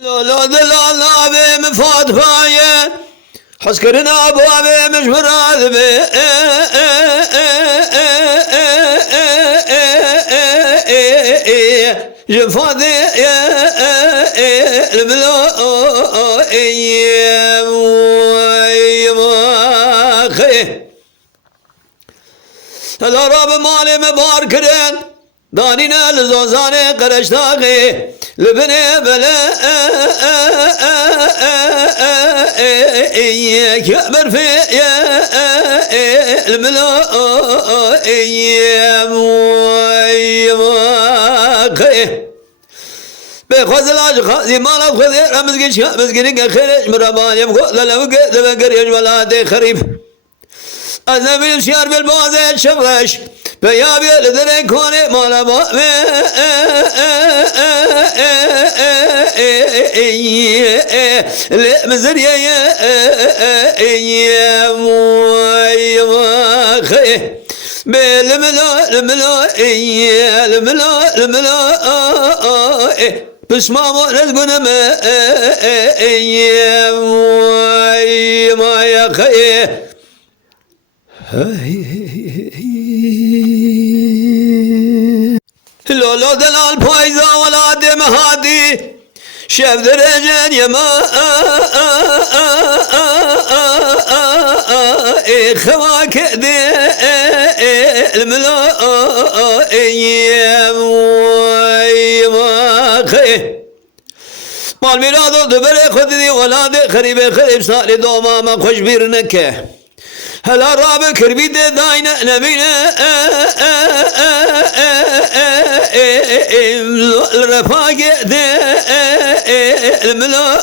لا لا لا لا بي مفاد فايه حسكرنا ابو ابي مش مراد بي جفادي الملو هلا رب مالي مباركرين دانينا لزوزاني قرشتاقي لبني بلا كبر في الملو بخذ العج خذي مالا خذي رمزك شابزك خيرش مربان يبقى لو قد بقر يجملاتي خريب أذنب الشيار بالبوزة الشغلش بيابي لذرين كوني مالا بوامي لمزرية الملو بس ما رزقنا ما يا خي لولا دلال بايزا ولا دم هادي شاف درجان يما خواك دي الملو مال ميرادو دبري خذني ولادي خريبي خريب صاري دوما ما خوش بيرنكه هلا راب كربي داينا نبينا الرفاق الملو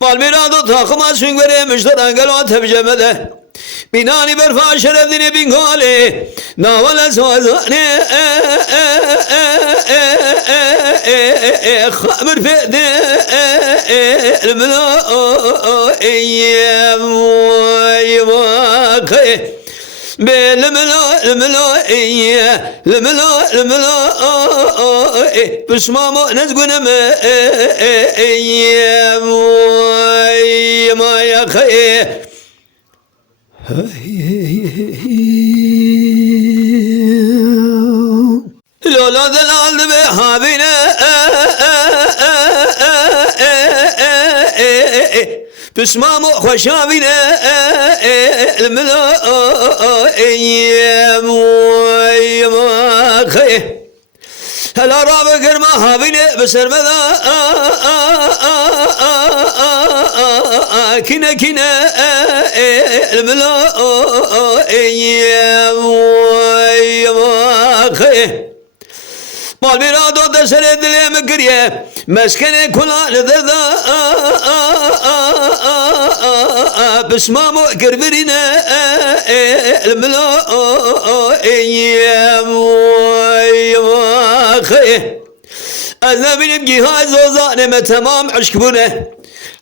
بالميرادو تاخما سنگره مشتران قلوان تبجمده بینانی برفا شرف دینی بینگالی ناول سوازانی خامر فیدی الملو الملو بسمامو نزقنا ما يا خي لولا دلال بحابنا بسمامو خوشابنا الملو هلا رابع قرما هابيني بسر مذا كنا الملو مال بيرادو دسر دلي مقريه مسكني كلا لذذا بسمامو قربرنا الملو النبي نبقي هاي زوزاني ما تمام عشق بونه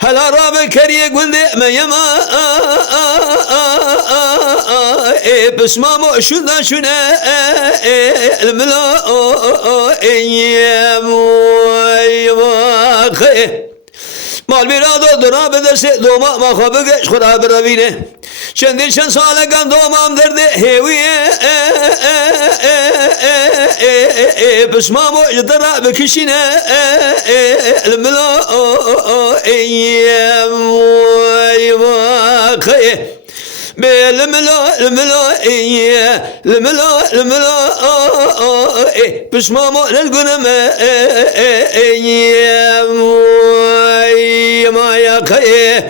هلا رابع كريه قلدي ما يما بس ما مو شنا الملو مال بيرادو دراب دسي دوما ما خبقش خراب الربينه چندی چند ساله کن دومام درده هیویه بس ما مجدره بکشینه الملو بس ما مجدره ما يا خي